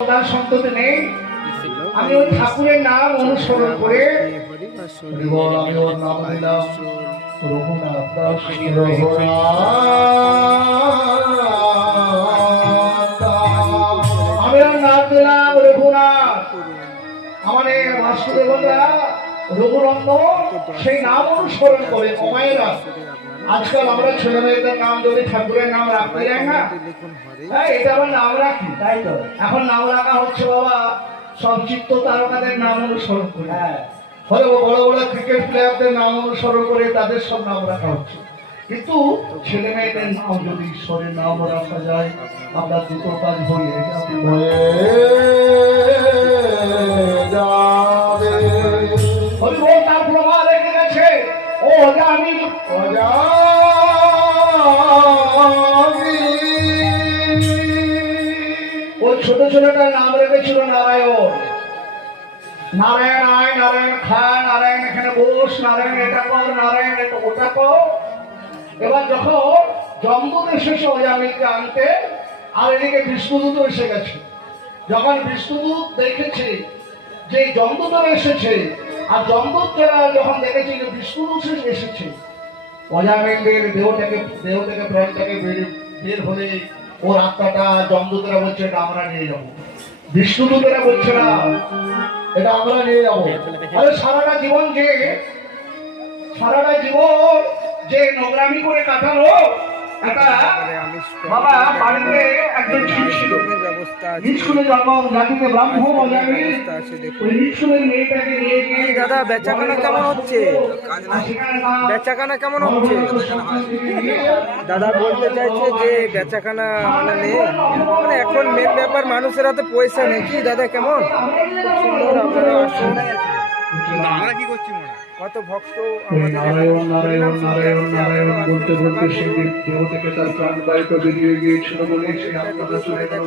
সন্ততি নেই। আমি ওই ঠাকুরের নাম অনুসরণ করে আমি ওর নাম দিলাম রঘুনাথ দাস। আমি ওর নাম দিলাম রঘুনাথ। আমাদের বাসুদেবরা রঘুনন্দন সেই নাম অনুসরণ করে কমায়েরা। আজকাল আমরা ছেলে মেয়েদের নাম যদি ঠাকুরের নাম রাখতে যাই না, এটা আবার নাম রাখি, তাই তো এখন নাম রাখা হচ্ছে বাবা সব চিত্ত তারকাদের নাম অনুসরণ করে। ফলে বড় বড় ক্রিকেট প্লেয়ারদের নাম অনুসরণ করে তাদের সব নাম রাখা হচ্ছে। কিন্তু ছেলে মেয়েদের নাম যদি ঈশ্বরের নাম রাখা যায়, আমরা দুটো কাজ হয়ে যাবে। হরিবল তার প্রভা রেখে গেছে। ও জানি ওই ছোট ছেলেটার নাম রেখেছিল নারায়ণ। নারায়ণ আয়, নারায়ণ খায়, নারায়ণ এখানে বস, নারায়ণ এটা কর, নারায়ণ এটা ওটা কর। এবার যখন জমদূত এসেছে অজামিলকে আনতে, আর এদিকে বিষ্ণুদূত এসে গেছে। যখন বিষ্ণুদূত দেখেছে যে জমদূত এসেছে, আর জমদূত যারা যখন দেখেছে যে বিষ্ণুদূত এসেছে, অজামিলের দেহ থেকে প্রাণ থেকে বের হলে ওর আত্মাটা জমদূতেরা বলছে এটা আমরা নিয়ে যাবো, বিষ্ণুদূতেরা বলছে না এটা আমরা নিয়ে যাবো। আরে সারাটা জীবন যে নোংরামি করে কাটালো, একটা বাবা বাড়িতে একজন ছিল, স্কুলে জন্ম, জাতিতে ব্রাহ্মণ, স্কুলের মেয়েটাকে নিয়ে গিয়ে। দাদা বেচাকেনা কেমন হচ্ছে? বেচাকেনা কেমন হচ্ছে? দাদা বলতে চাইছে যে বেচাকেনা মানে নেই, মানে এখন মেন ব্যাপার মানুষের হাতে পয়সা নেই। কি দাদা কেমন? সুন্দর, আপনারা আসুন। আমরা কি করছি? কত ভক্ত নারায়ণ নারায়ণ নারায়ণ নারায়ণ বলতে বলতে সে দেহ থেকে তার প্রাণ বায়ু বেরিয়ে গিয়েছিল বলে সে আত্মাটা চলে গেল।